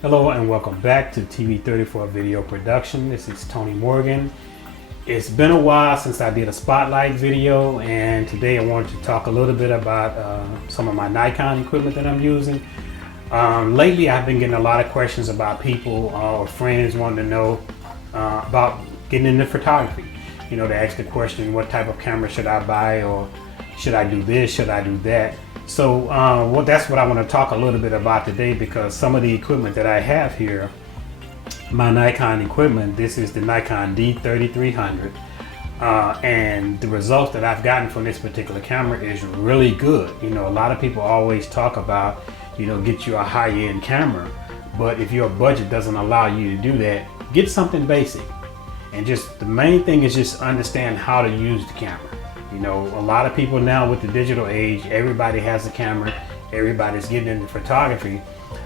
Hello and welcome back to TV34 Video Production. This is Tony Morgan. It's been a while since I did a spotlight video, and today I wanted to talk a little bit about some of my Nikon equipment that I'm using. Lately I've been getting a lot of questions about people or friends wanting to know about getting into photography. You know, they ask the question, what type of camera should I buy, or should I do this, should I do that? So that's what I want to talk a little bit about today, because some of the equipment that I have here, my Nikon equipment, this is the Nikon D3300, and the results that I've gotten from this particular camera is really good. You know, a lot of people always talk about, you know, get you a high-end camera, but if your budget doesn't allow you to do that, get something basic. And just the main thing is just understand how to use the camera. You know, a lot of people now with the digital age, everybody has a camera, everybody's getting into photography,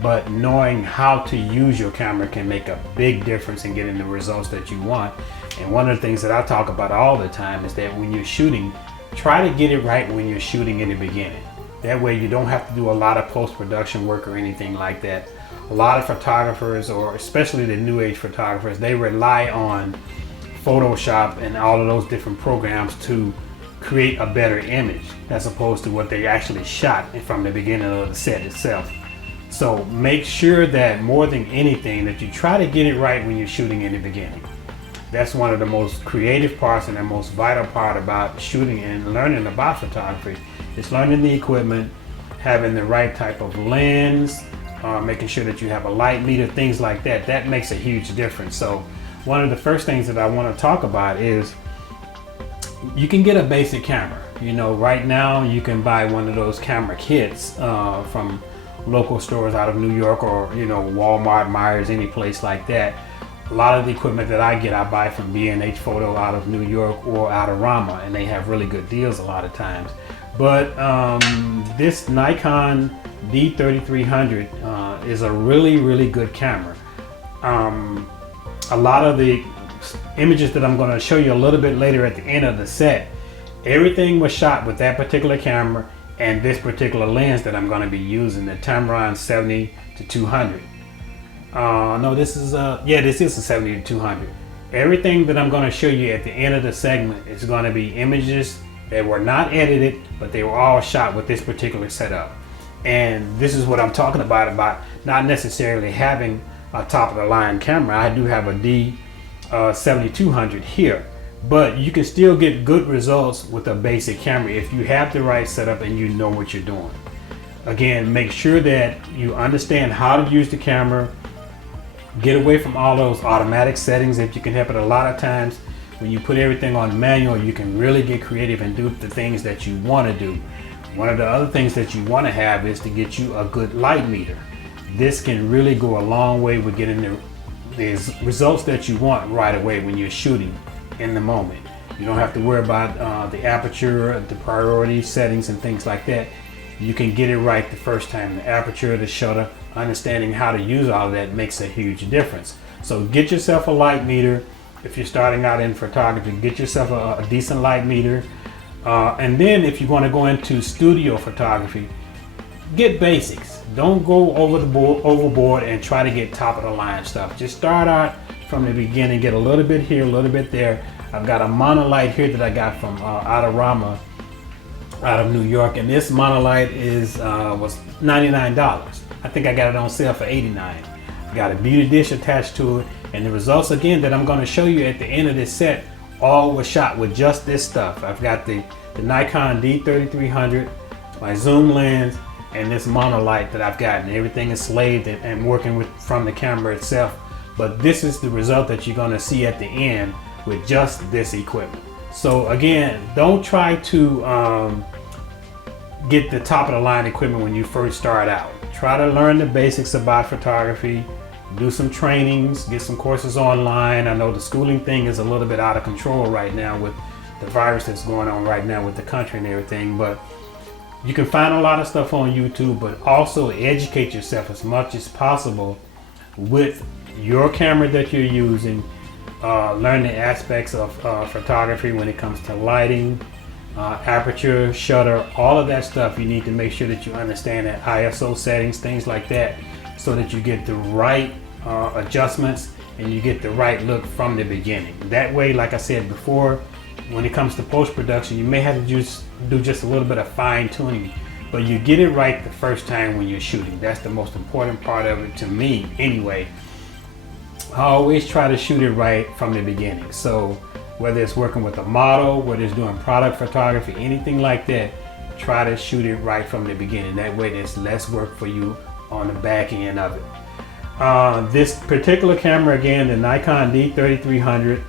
but knowing how to use your camera can make a big difference in getting the results that you want. And one of the things that I talk about all the time is that when you're shooting, try to get it right when you're shooting in the beginning. That way you don't have to do a lot of post-production work or anything like that. A lot of photographers, or especially the new age photographers, they rely on Photoshop and all of those different programs to create a better image as opposed to what they actually shot from the beginning of the set itself. So make sure that more than anything that you try to get it right when you're shooting in the beginning. That's one of the most creative parts and the most vital part about shooting and learning about photography. It's learning the equipment, having the right type of lens, making sure that you have a light meter, things like that. That makes a huge difference. So one of the first things that I want to talk about is you can get a basic camera. You know, right now you can buy one of those camera kits from local stores out of New York, or, you know, Walmart, Myers, any place like that. A lot of the equipment that I get, I buy from B&H Photo out of New York or out of Rama, and they have really good deals a lot of times. But this Nikon D3300 is a really good camera. A lot of the images that I'm going to show you a little bit later at the end of the set, everything was shot with that particular camera and this particular lens that I'm going to be using, the Tamron 70-200. No, this is a 70-200. Everything that I'm going to show you at the end of the segment is going to be images that were not edited, but they were all shot with this particular setup. And this is what I'm talking about not necessarily having a top of the line camera. I do have a D7200 here, but you can still get good results with a basic camera if you have the right setup and you know what you're doing. Again, make sure that you understand how to use the camera. Get away from all those automatic settings if you can help it. A lot of times when you put everything on manual, you can really get creative and do the things that you want to do. One of the other things that you want to have is to get you a good light meter. This can really go a long way with getting the results that you want right away when you're shooting in the moment. You don't have to worry about the aperture, the priority settings and things like that. You can get it right the first time. The aperture, the shutter, understanding how to use all of that makes a huge difference. So get yourself a light meter. If you're starting out in photography, get yourself a decent light meter. And then if you want to go into studio photography, get basics. Don't go overboard and try to get top of the line stuff. Just start out from the beginning, get a little bit here, a little bit there. I've got a monolight here that I got from out of Rama, out of New York, and this monolight was $99. I think I got it on sale for $89. I got a beauty dish attached to it, and the results again that I'm going to show you at the end of this set all was shot with just this stuff. I've got the Nikon D3300, my zoom lens, and this monolight that I've gotten. Everything is slaved and working from the camera itself. But this is the result that you're gonna see at the end with just this equipment. So again, don't try to get the top of the line equipment when you first start out. Try to learn the basics about photography, do some trainings, get some courses online. I know the schooling thing is a little bit out of control right now with the virus that's going on right now with the country and everything, but you can find a lot of stuff on YouTube, but also educate yourself as much as possible with your camera that you're using. Learn the aspects of photography when it comes to lighting, aperture, shutter, all of that stuff. You need to make sure that you understand that ISO settings, things like that. so that you get the right adjustments and you get the right look from the beginning. That way, like I said before, when it comes to post-production, you may have to do just a little bit of fine-tuning, but you get it right the first time when you're shooting. That's the most important part of it to me anyway. I always try to shoot it right from the beginning. So whether it's working with a model, whether it's doing product photography, anything like that, try to shoot it right from the beginning. That way there's less work for you on the back end of it. This particular camera, again, the Nikon D3300,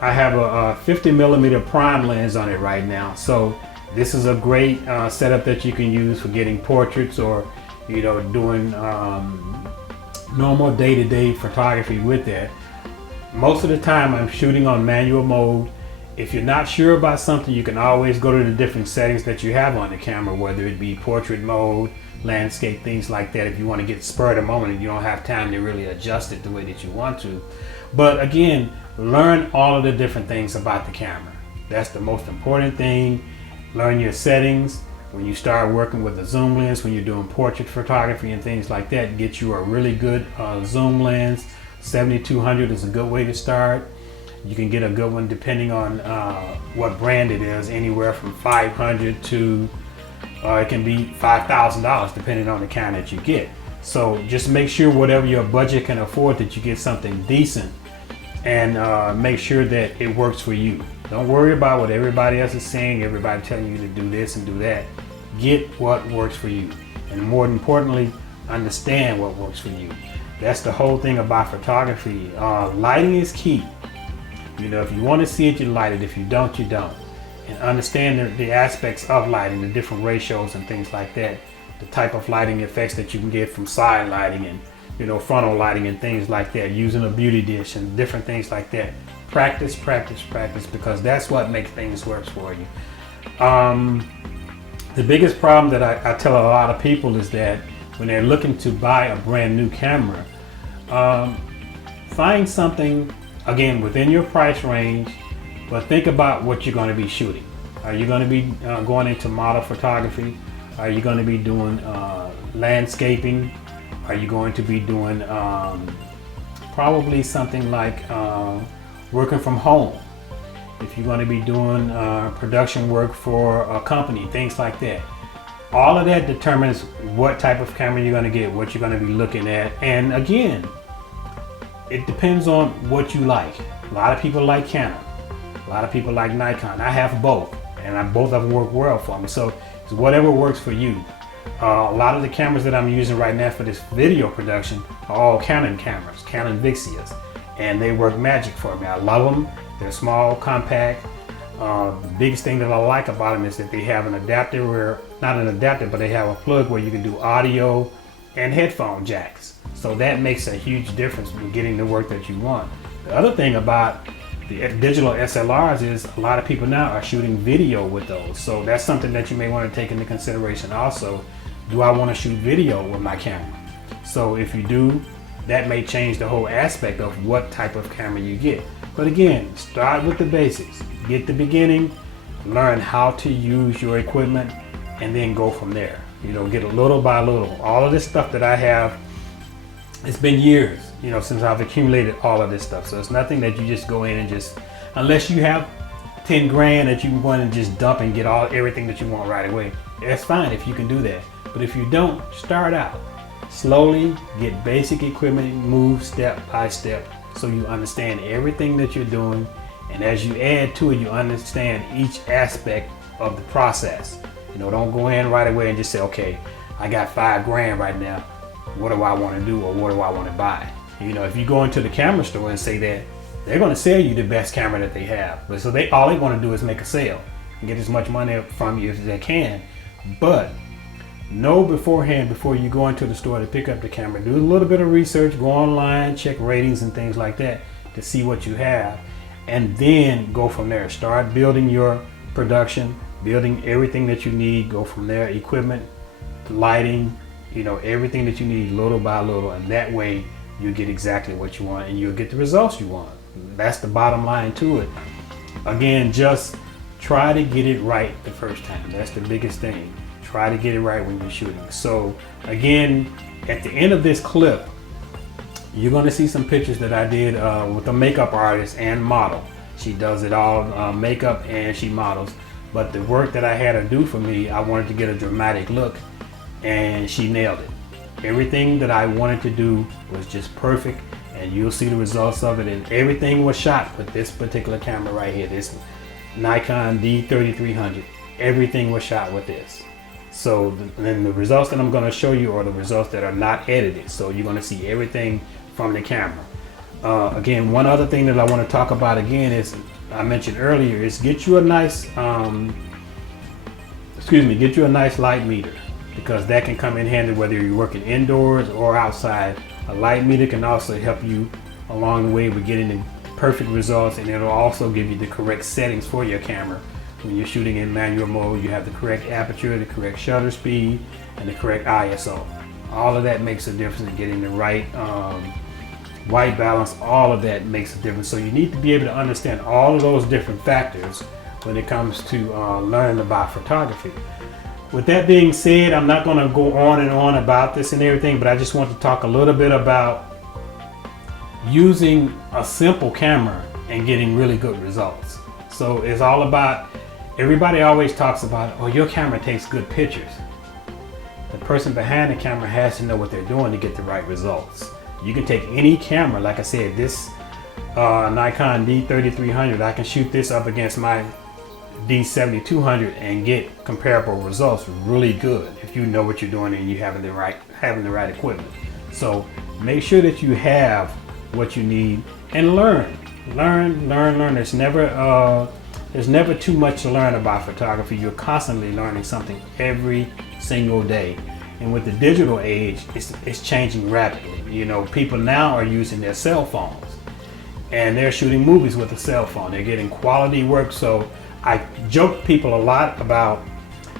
I have a 50mm prime lens on it right now. So this is a great setup that you can use for getting portraits or, you know, doing normal day-to-day photography with that. Most of the time I'm shooting on manual mode. If you're not sure about something, you can always go to the different settings that you have on the camera, whether it be portrait mode, landscape, things like that, if you want to get spur of the moment and you don't have time to really adjust it the way that you want to. But again, learn all of the different things about the camera. That's the most important thing. Learn your settings. When you start working with a zoom lens, when you're doing portrait photography and things like that, get you a really good zoom lens. 7200 is a good way to start. You can get a good one depending on what brand it is, anywhere from 500 to it can be $5,000 depending on the kind that you get. So just make sure whatever your budget can afford that you get something decent, and make sure that it works for you. Don't worry about what everybody else is saying, everybody telling you to do this and do that. Get what works for you, and more importantly, understand what works for you. That's the whole thing about photography. Lighting is key. You know, if you want to see it, you light it. If you don't, you don't. And understand the aspects of lighting, the different ratios and things like that. The type of lighting effects that you can get from side lighting and, you know, frontal lighting and things like that. Using a beauty dish and different things like that. Practice, practice, practice, because that's what makes things work for you. The biggest problem that I tell a lot of people is that when they're looking to buy a brand new camera, find something, again, within your price range, but think about what you're going to be shooting. Are you going to be going into model photography? Are you going to be doing landscaping? Are you going to be doing probably something like working from home? If you're going to be doing production work for a company, things like that. All of that determines what type of camera you're going to get, what you're going to be looking at. And again, it depends on what you like. A lot of people like Canon. A lot of people like Nikon. I have both, and both of them work well for me. So it's whatever works for you. A lot of the cameras that I'm using right now for this video production are all Canon cameras, Canon Vixias, and they work magic for me. I love them. They're small, compact. The biggest thing that I like about them is that they have an adapter where, not an adapter, but they have a plug where you can do audio and headphone jacks. So that makes a huge difference in getting the work that you want. The other thing about the digital SLRs is a lot of people now are shooting video with those. So that's something that you may want to take into consideration also. Do I want to shoot video with my camera? So if you do, that may change the whole aspect of what type of camera you get. But again, start with the basics. Get the beginning, learn how to use your equipment, and then go from there. You know, get a little by little. All of this stuff that I have, it's been years, you know, since I've accumulated all of this stuff. So it's nothing that you just go in and just, unless you have 10 grand that you want to just dump and get everything that you want right away. That's fine if you can do that. But if you don't, start out. Slowly get basic equipment, move step by step so you understand everything that you're doing. And as you add to it, you understand each aspect of the process. You know, don't go in right away and just say, okay, I got 5 grand right now. What do I want to do, or what do I want to buy? You know, if you go into the camera store and say that, they're going to sell you the best camera that they have. But so all they want to do is make a sale and get as much money from you as they can. But know beforehand, before you go into the store to pick up the camera, do a little bit of research, go online, check ratings and things like that to see what you have, and then go from there. Start building your production, building everything that you need, go from there, equipment, lighting, you know, everything that you need little by little, and that way you get exactly what you want and you'll get the results you want. That's the bottom line to it. Again, just try to get it right the first time. That's the biggest thing. Try to get it right when you're shooting. So again, at the end of this clip, you're going to see some pictures that I did with a makeup artist and model. She does it all, makeup, and she models. But the work that I had her do for me, I wanted to get a dramatic look, and she nailed it. Everything that I wanted to do was just perfect, and you'll see the results of it. And everything was shot with this particular camera right here, this Nikon D3300. Everything was shot with this. So then the results that I'm going to show you are the results that are not edited. So you're going to see everything from the camera. Again, one other thing that I want to talk about again is, I mentioned earlier, is get you a nice get you a nice light meter, because that can come in handy whether you're working indoors or outside. A light meter can also help you along the way with getting the perfect results, and it'll also give you the correct settings for your camera. When you're shooting in manual mode, you have the correct aperture, the correct shutter speed, and the correct ISO. All of that makes a difference in getting the right white balance. All of that makes a difference. So you need to be able to understand all of those different factors when it comes to learning about photography. With that being said, I'm not going to go on and on about this and everything, but I just want to talk a little bit about using a simple camera and getting really good results. So it's all about, everybody always talks about, oh, your camera takes good pictures. The person behind the camera has to know what they're doing to get the right results. You can take any camera, like I said, this Nikon D3300, I can shoot this up against my D7200 and get comparable results really good if you know what you're doing and you having the right equipment. So make sure that you have what you need and learn. There's never too much to learn about photography. You're constantly learning something every single day. And with the digital age, it's changing rapidly. You know, people now are using their cell phones and they're shooting movies with a cell phone. They're getting quality work. So I joke people a lot about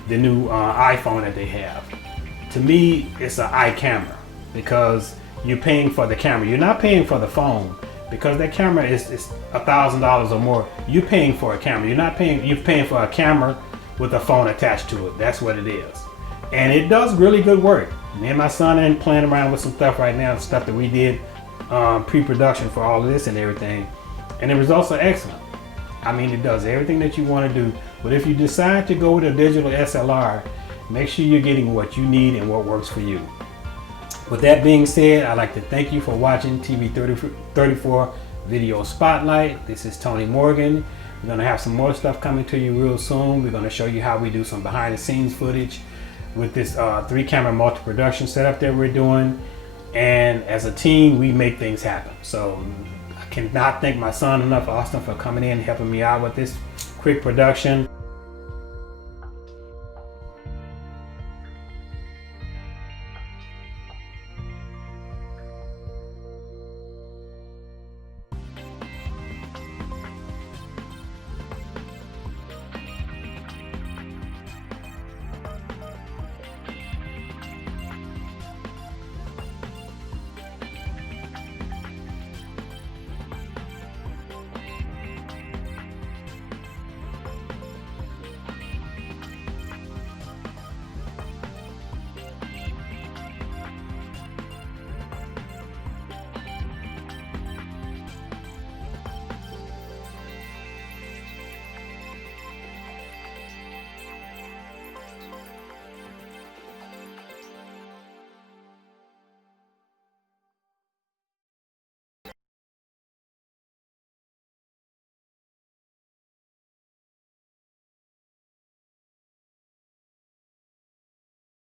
the new iPhone that they have. To me, it's an eye camera, because you're paying for the camera. You're not paying for the phone, because that camera is $1,000 or more. You're paying for a camera. You're paying for a camera with a phone attached to it. That's what it is. And it does really good work. Me and my son are playing around with some stuff right now, stuff that we did pre-production for all of this and everything. And the results are excellent. I mean, it does everything that you want to do. But if you decide to go with a digital SLR, make sure you're getting what you need and what works for you. With that being said, I'd like to thank you for watching TV 34 Video Spotlight. This is Tony Morgan. We're going to have some more stuff coming to you real soon. We're going to show you how we do some behind the scenes footage with this 3-camera multi-production setup that we're doing. And as a team, we make things happen. So I cannot thank my son enough, Austin, for coming in and helping me out with this quick production.